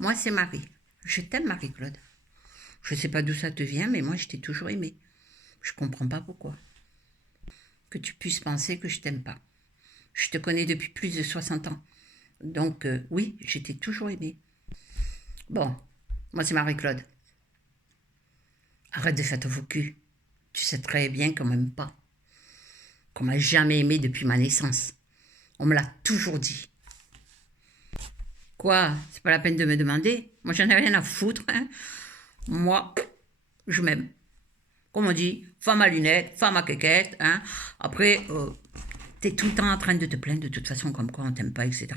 Moi, c'est Marie. Je t'aime, Marie-Claude. Je sais pas d'où ça te vient, mais moi, je t'ai toujours aimé. Je comprends pas pourquoi. Que tu puisses penser que je t'aime pas. Je te connais depuis plus de 60 ans. Donc, oui, je t'ai toujours aimé. Bon, moi, c'est Marie-Claude. Arrête de faire ton faux cul. Tu sais très bien qu'on m'aime pas. Qu'on m'a jamais aimé depuis ma naissance. On me l'a toujours dit. Quoi? C'est pas la peine de me demander. Moi, j'en ai rien à foutre. Hein. Moi, je m'aime. Comme on dit, femme à lunettes, femme à quéquette. Hein. Après, t'es tout le temps en train de te plaindre de toute façon, comme quoi on t'aime pas, etc.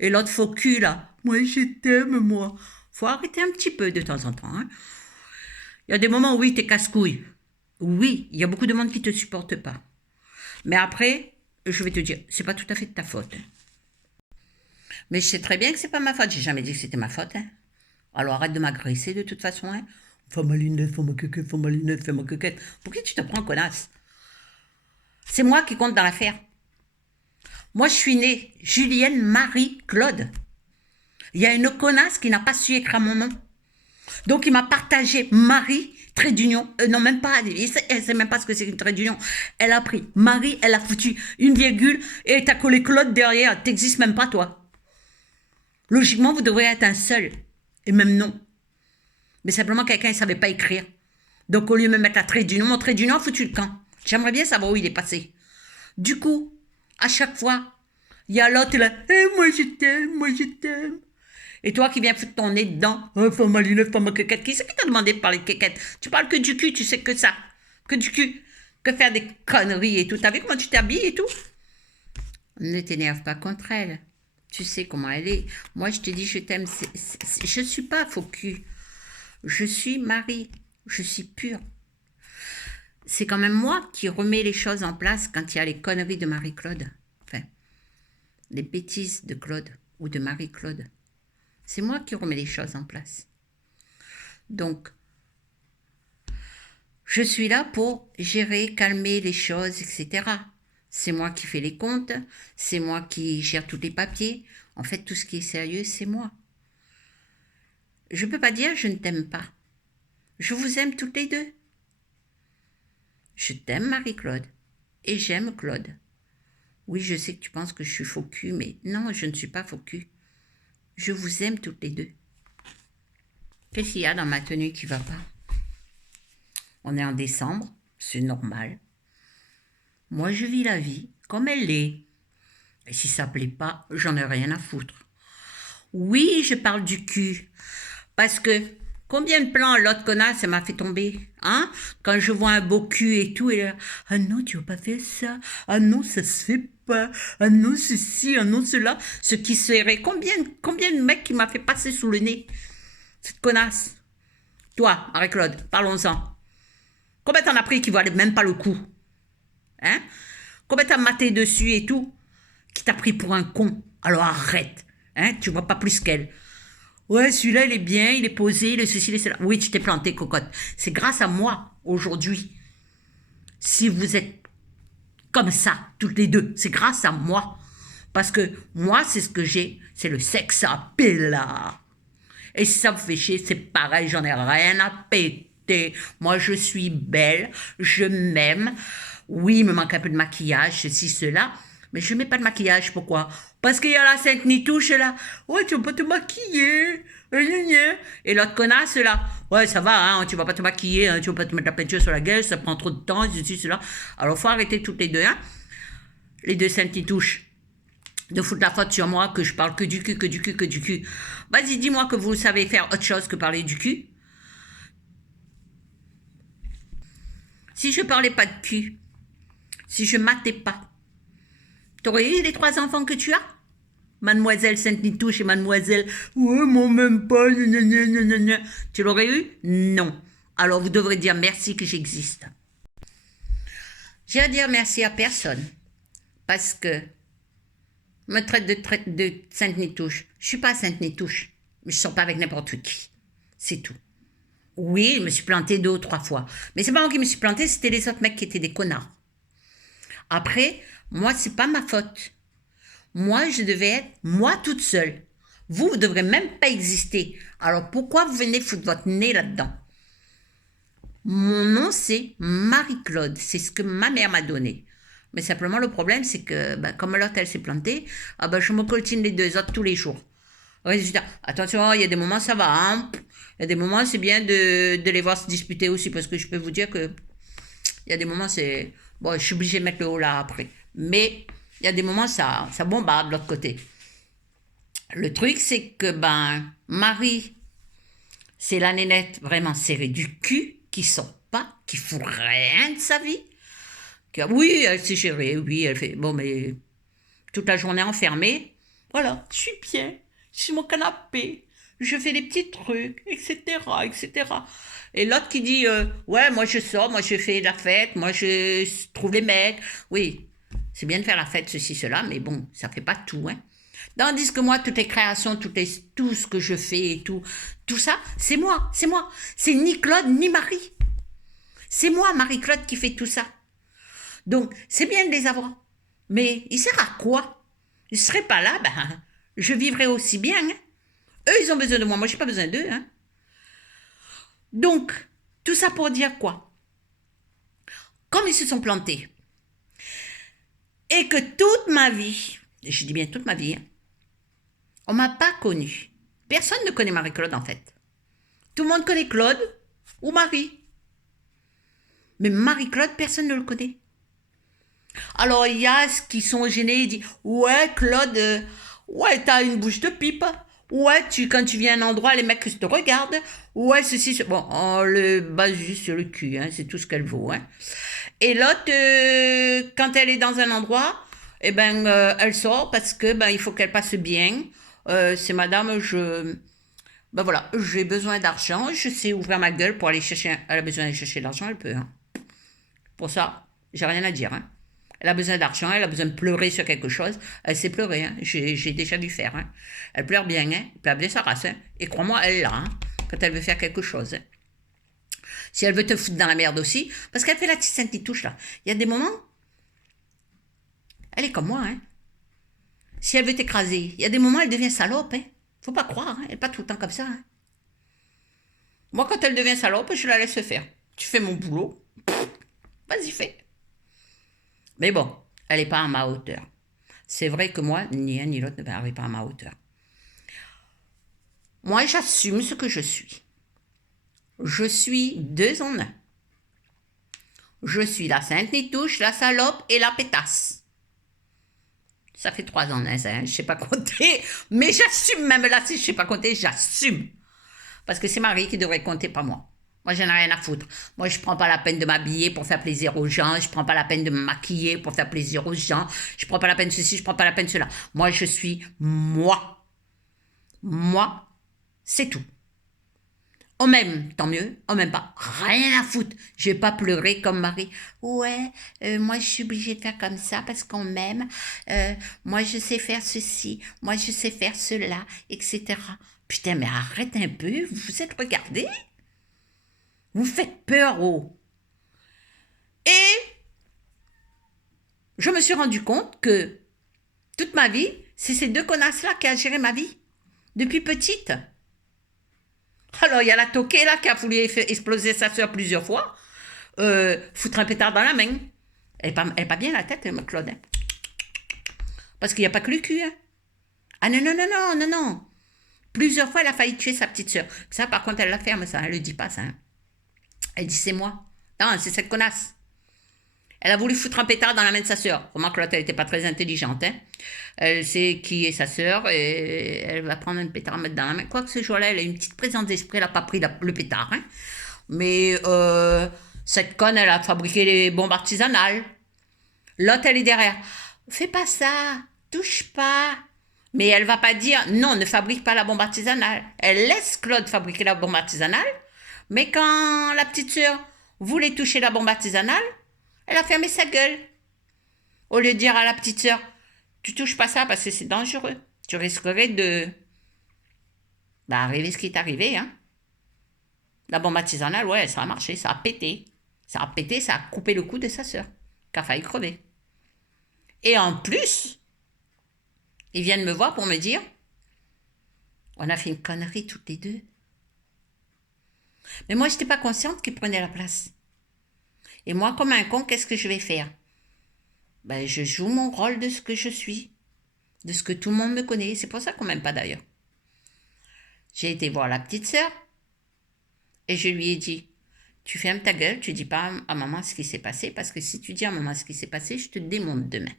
Et l'autre faux cul, là, moi, je t'aime, moi. Faut arrêter un petit peu de temps en temps. Hein. Il y a des moments où oui, t'es casse-couille. Oui, il y a beaucoup de monde qui te supporte pas. Mais après, je vais te dire, c'est pas tout à fait de ta faute. Hein. Mais je sais très bien que c'est pas ma faute. J'ai jamais dit que c'était ma faute. Hein. Alors arrête de m'agresser de toute façon. Hein. Femme à lunettes, femme à quéquette, femme à lunettes, femme à quéquette. Pour qui tu te prends, connasse? C'est moi qui compte dans l'affaire. Moi, je suis née Julienne Marie-Claude. Il y a une connasse qui n'a pas su écrire mon nom. Donc, il m'a partagé Marie, trait d'union. Non, même pas. Elle sait même pas ce que c'est qu'une trait d'union. Elle a pris Marie, elle a foutu une virgule et t'as collé Claude derrière. T'existes même pas, toi. Logiquement, vous devriez être un seul. Et même non. Mais simplement, quelqu'un ne savait pas écrire. Donc, au lieu de me mettre la trait d'union, mon trait d'union a foutu le camp. J'aimerais bien savoir où il est passé. Du coup, à chaque fois, il y a l'autre là. Moi je t'aime, moi je t'aime. Et toi qui viens foutre ton nez dedans. Oh, femme à lunettes, femme à quéquette. Qui c'est qui t'a demandé de parler de quéquette? Tu parles que du cul, tu sais que ça. Que du cul. Que faire des conneries et tout. T'as vu comment tu t'habilles et tout? Ne t'énerve pas contre elle. Tu sais comment elle est. Moi, je te dis, je t'aime. Je suis pas faux cul. Je suis Marie. Je suis pure. C'est quand même moi qui remets les choses en place quand il y a les conneries de Marie-Claude. Enfin, les bêtises de Claude ou de Marie-Claude. C'est moi qui remets les choses en place. Donc, je suis là pour gérer, calmer les choses, etc. C'est moi qui fais les comptes, c'est moi qui gère tous les papiers. En fait, tout ce qui est sérieux, c'est moi. Je ne peux pas dire je ne t'aime pas. Je vous aime toutes les deux. Je t'aime Marie-Claude et j'aime Claude. Oui, je sais que tu penses que je suis faux cul, mais non, je ne suis pas faux cul. Je vous aime toutes les deux. Qu'est-ce qu'il y a dans ma tenue qui va pas? On est en décembre, c'est normal. Moi, je vis la vie comme elle est. Et si ça plaît pas, j'en ai rien à foutre. Oui, je parle du cul. Parce que combien de plans l'autre connasse, ça m'a fait tomber, hein? Quand je vois un beau cul et tout, et là, ah non, tu vas pas faire ça. Ah non, ça se fait pas. Ah non, ceci, ah non, cela. Ce qui serait, combien de mecs qui m'a fait passer sous le nez? Cette connasse. Toi, Marie-Claude, parlons-en. Combien t'en as pris qui valait même pas le coup? Hein? Combien t'as maté dessus et tout? Qui t'a pris pour un con? Alors arrête. Hein? Tu vois pas plus qu'elle. Ouais, celui-là, il est bien, il est posé, il est ceci, il est cela. Oui, tu t'es planté, cocotte. C'est grâce à moi, aujourd'hui. Si vous êtes comme ça, toutes les deux, c'est grâce à moi. Parce que moi, c'est ce que j'ai, c'est le sexe appeal. Et si ça me fait chier, c'est pareil, j'en ai rien à péter. Moi, je suis belle, je m'aime. Oui, il me manque un peu de maquillage, ceci, cela. Mais je ne mets pas de maquillage, pourquoi? Parce qu'il y a la Sainte Nitouche là. Ouais, tu vas pas te maquiller. Et l'autre connasse là. Ouais, ça va, hein, tu vas pas te maquiller, hein, tu vas pas te mettre la peinture sur la gueule, ça prend trop de temps, ceci, cela. Alors, faut arrêter toutes les deux, hein. Les deux Sainte Nitouche. De foutre la faute sur moi, que je parle que du cul, que du cul, que du cul. Vas-y, dis-moi que vous savez faire autre chose que parler du cul. Si je parlais pas de cul, si je matais pas, t'aurais eu les 3 enfants que tu as? Mademoiselle Sainte-Nitouche et Mademoiselle, ouais, moi même pas, gna, gna, gna, gna, gna. Tu l'aurais eu? Non. Alors vous devrez dire merci que j'existe. J'ai à dire merci à personne. Parce que me traite de Sainte-Nitouche. Je suis pas Sainte-Nitouche. Mais je sors pas avec n'importe qui. C'est tout. Oui, je me suis plantée 2 ou 3 fois. Mais c'est pas moi qui me suis plantée, c'était les autres mecs qui étaient des connards. Après, moi, c'est pas ma faute. Moi, je devais être moi toute seule. Vous ne devrez même pas exister. Alors pourquoi vous venez foutre votre nez là-dedans? Mon nom, c'est Marie-Claude. C'est ce que ma mère m'a donné. Mais simplement, le problème, c'est que comme l'autre, elle s'est plantée, je me coltine les deux autres tous les jours. Résultat, attention, il y a des moments, ça va. Hein. Il y a des moments, c'est bien de les voir se disputer aussi, parce que je peux vous dire que il y a des moments, c'est... Bon, je suis obligée de mettre le haut là après. Mais il y a des moments, ça bombarde de l'autre côté. Le truc, c'est que, Marie, c'est la nénette vraiment serrée du cul, qui sort pas, qui fout rien de sa vie. Oui, elle s'est gérée, oui, elle fait... Bon, mais toute la journée enfermée. Voilà, je suis bien, je suis sur mon canapé, je fais des petits trucs, etc., etc. Et l'autre qui dit, ouais, moi je sors, moi je fais la fête, moi je trouve les mecs. Oui, c'est bien de faire la fête, ceci, cela, mais bon, ça fait pas tout, hein. Tandis que moi, toutes les créations, tout ce que je fais et tout ça, c'est moi, c'est moi. C'est ni Claude, ni Marie. C'est moi, Marie-Claude, qui fait tout ça. Donc, c'est bien de les avoir. Mais il sert à quoi? Ils ne seraient pas là, je vivrais aussi bien. Hein. Eux, ils ont besoin de moi. Moi, je n'ai pas besoin d'eux. Hein. Donc, tout ça pour dire quoi? Comme ils se sont plantés, et que toute ma vie, je dis bien toute ma vie, hein, on ne m'a pas connue. Personne ne connaît Marie-Claude, en fait. Tout le monde connaît Claude ou Marie. Mais Marie-Claude, personne ne le connaît. Alors, il y a ceux qui sont gênés, ils disent « Ouais, Claude, ouais, t'as une bouche de pipe. Ouais, quand tu viens à un endroit, les mecs te regardent. Ouais, ceci, bon, on le base juste sur le cul, hein, c'est tout ce qu'elle vaut. Hein. Et l'autre, quand elle est dans un endroit, elle sort parce que il faut qu'elle passe bien. C'est madame, voilà, j'ai besoin d'argent, je sais ouvrir ma gueule pour aller chercher, elle a besoin d'aller chercher de l'argent, elle peut. Hein. Pour ça, j'ai rien à dire. Hein. Elle a besoin d'argent, elle a besoin de pleurer sur quelque chose. Elle sait pleurer, hein. J'ai déjà dû faire. Hein. Elle pleure bien, hein. Elle pleure bien sa race. Hein. Et crois-moi, elle l'a, hein, quand elle veut faire quelque chose. Hein. Si elle veut te foutre dans la merde aussi, parce qu'elle fait la petite sainte qui touche là. Il y a des moments, elle est comme moi. Hein. Si elle veut t'écraser, il y a des moments, elle devient salope. Hein. Faut pas croire, hein. Elle n'est pas tout le temps comme ça. Hein. Moi, quand elle devient salope, je la laisse faire. Tu fais mon boulot, vas-y, fais. Mais bon, elle n'est pas à ma hauteur. C'est vrai que moi, ni un ni l'autre ne arrive pas à ma hauteur. Moi, j'assume ce que je suis. Je suis deux en un. Je suis la sainte nitouche, la salope et la pétasse. Ça fait 3 en un, ça, hein, je ne sais pas compter, mais j'assume même là, si je ne sais pas compter, j'assume. Parce que c'est Marie qui devrait compter, pas moi. Moi, j'en ai rien à foutre. Moi, je ne prends pas la peine de m'habiller pour faire plaisir aux gens. Je ne prends pas la peine de me maquiller pour faire plaisir aux gens. Je ne prends pas la peine de ceci, je ne prends pas la peine de cela. Moi, je suis moi. Moi, c'est tout. On m'aime, tant mieux. On m'aime pas. Rien à foutre. Je vais pas pleurer comme Marie. Ouais, moi, je suis obligée de faire comme ça parce qu'on m'aime. Moi, je sais faire ceci. Moi, je sais faire cela, etc. Putain, mais arrête un peu. Vous vous êtes regardés? Vous faites peur, oh. Et je me suis rendu compte que toute ma vie, c'est ces deux connasses-là qui ont géré ma vie. Depuis petite. Alors, il y a la toquée, là, qui a voulu exploser sa soeur plusieurs fois. Foutre un pétard dans la main. Elle n'est pas bien la tête, hein, Claude. Hein. Parce qu'il n'y a pas que le cul. Hein. Ah non, non, non, non, non, non. Plusieurs fois, elle a failli tuer sa petite soeur. Ça, par contre, elle la ferme, ça. Elle ne le dit pas, ça. Hein. Elle dit, c'est moi. Non, c'est cette connasse. Elle a voulu foutre un pétard dans la main de sa sœur. Remarque que l'autre, elle n'était pas très intelligente. Hein. Elle sait qui est sa sœur et elle va prendre un pétard à mettre dans la main. Quoique ce jour-là, elle a une petite présence d'esprit, elle n'a pas pris le pétard. Hein. Mais cette conne, elle a fabriqué les bombes artisanales. L'autre, elle est derrière. Fais pas ça, touche pas. Mais elle va pas dire, non, ne fabrique pas la bombe artisanale. Elle laisse Claude fabriquer la bombe artisanale. Mais quand la petite sœur voulait toucher la bombe artisanale, elle a fermé sa gueule. Au lieu de dire à la petite sœur, tu touches pas ça parce que c'est dangereux. Tu risquerais de... arriver ce qui est arrivé. Hein. La bombe artisanale, ouais, ça a marché, ça a pété. Ça a pété, ça a coupé le cou de sa sœur, qui a failli crever. Et en plus, ils viennent me voir pour me dire, On a fait une connerie toutes les deux. Mais moi, je n'étais pas consciente qu'il prenait la place. Et moi, comme un con, qu'est-ce que je vais faire? Ben, je joue mon rôle de ce que je suis, de ce que tout le monde me connaît. C'est pour ça qu'on m'aime pas d'ailleurs. J'ai été voir la petite sœur et je lui ai dit, tu fermes ta gueule, tu dis pas à maman ce qui s'est passé, parce que si tu dis à maman ce qui s'est passé, je te démonte demain.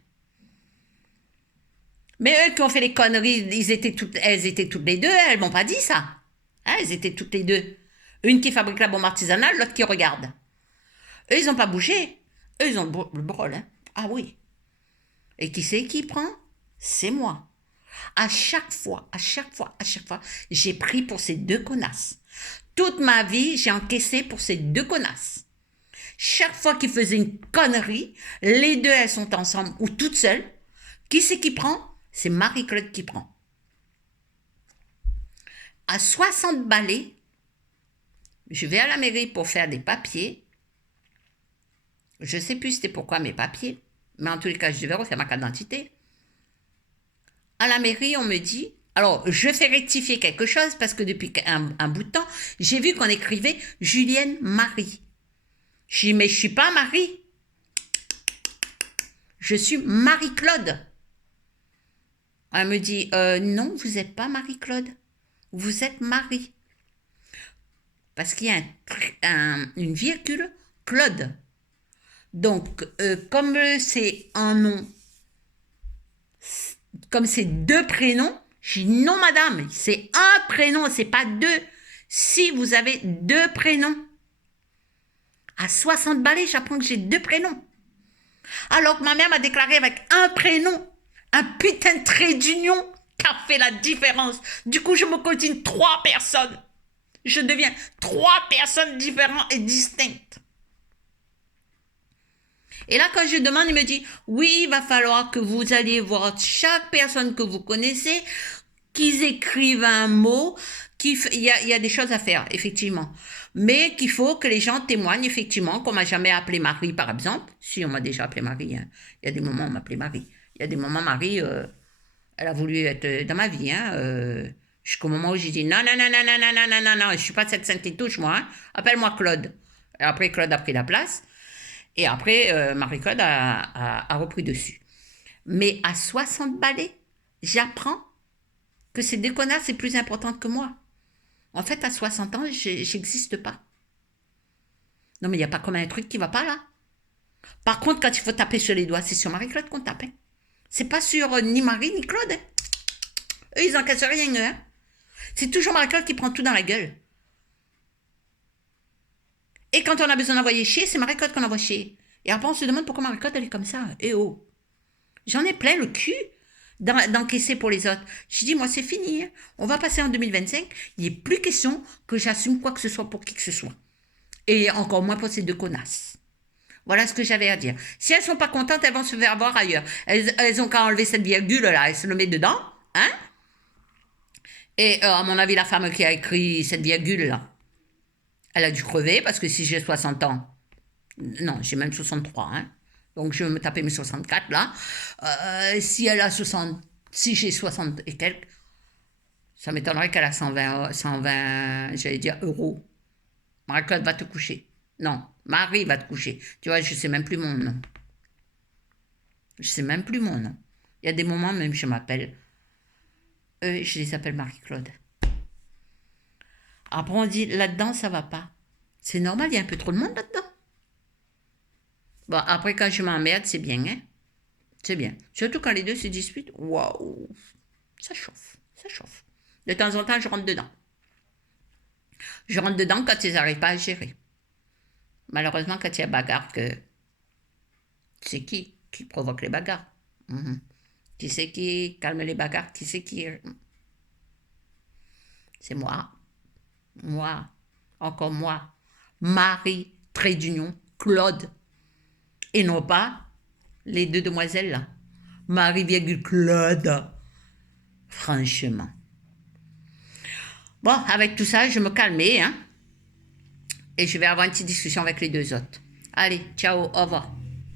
Mais eux qui ont fait les conneries, elles étaient toutes les deux, elles m'ont pas dit ça. Hein, elles étaient toutes les deux. Une qui fabrique la bombe artisanale, l'autre qui regarde. Eux, ils n'ont pas bougé. Eux, ils ont le brol. Hein. Ah oui. Et qui c'est qui prend? C'est moi. À chaque fois, j'ai pris pour ces deux connasses. Toute ma vie, j'ai encaissé pour ces deux connasses. Chaque fois qu'ils faisaient une connerie, les deux, elles sont ensemble ou toutes seules. Qui c'est qui prend? C'est Marie-Claude qui prend. À 60 balais, je vais à la mairie pour faire des papiers. Je ne sais plus c'était pourquoi mes papiers, mais en tous les cas, je devais refaire ma carte d'identité. À la mairie, on me dit, alors je fais rectifier quelque chose parce que depuis un bout de temps, j'ai vu qu'on écrivait Julienne Marie. Je dis, mais je ne suis pas Marie. Je suis Marie-Claude. Elle me dit, non, vous n'êtes pas Marie-Claude. Vous êtes Marie. Parce qu'il y a une virgule, Claude. Donc, comme c'est un nom, comme c'est deux prénoms, je dis non madame, c'est un prénom, c'est pas deux. Si vous avez deux prénoms, à 60 balais, j'apprends que j'ai deux prénoms. Alors que ma mère m'a déclaré avec un prénom, un putain de trait d'union qui a fait la différence. Du coup, je me continue 3 personnes. Je deviens 3 personnes différentes et distinctes. Et là, quand je demande, il me dit, oui, il va falloir que vous alliez voir chaque personne que vous connaissez, qu'ils écrivent un mot, il y a des choses à faire, effectivement. Mais qu'il faut que les gens témoignent, effectivement, qu'on m'a jamais appelé Marie, par exemple. Si, on m'a déjà appelé Marie. Hein. Il y a des moments où on m'appelait Marie. Il y a des moments, Marie, elle a voulu être dans ma vie. Hein, jusqu'au moment où j'ai dit, non, non, non, non, non, non, non, non, non, je suis pas cette sainte touche, moi. Hein. Appelle-moi Claude. Et après, Claude a pris la place. Et après, Marie-Claude a repris dessus. Mais à 60 balais, j'apprends que ces deux connasses c'est plus importante que moi. En fait, à 60 ans, j'existe pas. Non, mais il n'y a pas comme un truc qui va pas là. Par contre, quand il faut taper sur les doigts, c'est sur Marie-Claude qu'on tape. Hein. C'est pas sur ni Marie ni Claude. Hein. Eux, ils encaissent rien. Hein. C'est toujours Marie-Claude qui prend tout dans la gueule. Et quand on a besoin d'envoyer chier, c'est Marie-Claude qu'on envoie chier. Et après, on se demande pourquoi Marie-Claude, elle est comme ça. Eh oh. J'en ai plein le cul d'encaisser pour les autres. Je dis, moi, c'est fini. Hein. On va passer en 2025. Il n'est plus question que j'assume quoi que ce soit pour qui que ce soit. Et encore moins pour ces deux connasses. Voilà ce que j'avais à dire. Si elles ne sont pas contentes, elles vont se faire voir ailleurs. Elles ont qu'à enlever cette virgule-là et se le mettre dedans. Hein? Et à mon avis, la femme qui a écrit cette virgule-là, elle a dû crever parce que si j'ai 60 ans, non, j'ai même 63, hein, donc je vais me taper mes 64 là, si elle a 60, si j'ai 60 et quelques, ça m'étonnerait qu'elle a 120, j'allais dire euros. Marie-Claude va te coucher. Non, Marie va te coucher. Tu vois, je sais même plus mon nom. Je sais même plus mon nom. Il y a des moments même je m'appelle, je les appelle Marie-Claude. Après, on dit, là-dedans, ça va pas. C'est normal, il y a un peu trop de monde là-dedans. Bon, après, quand je m'emmerde, c'est bien, hein. C'est bien. Surtout quand les deux se disputent. Waouh. Ça chauffe. Ça chauffe. De temps en temps, je rentre dedans. Je rentre dedans quand ils n'arrivent pas à gérer. Malheureusement, quand il y a bagarre, c'est qui provoque les bagarres? Qui c'est qui calme les bagarres? Qui c'est qui... C'est moi. Moi, encore moi, Marie, trait d'union, Claude, et non pas les deux demoiselles là, Marie, Claude, franchement. Bon, avec tout ça, je me calmer, hein, et je vais avoir une petite discussion avec les deux autres. Allez, ciao, au revoir.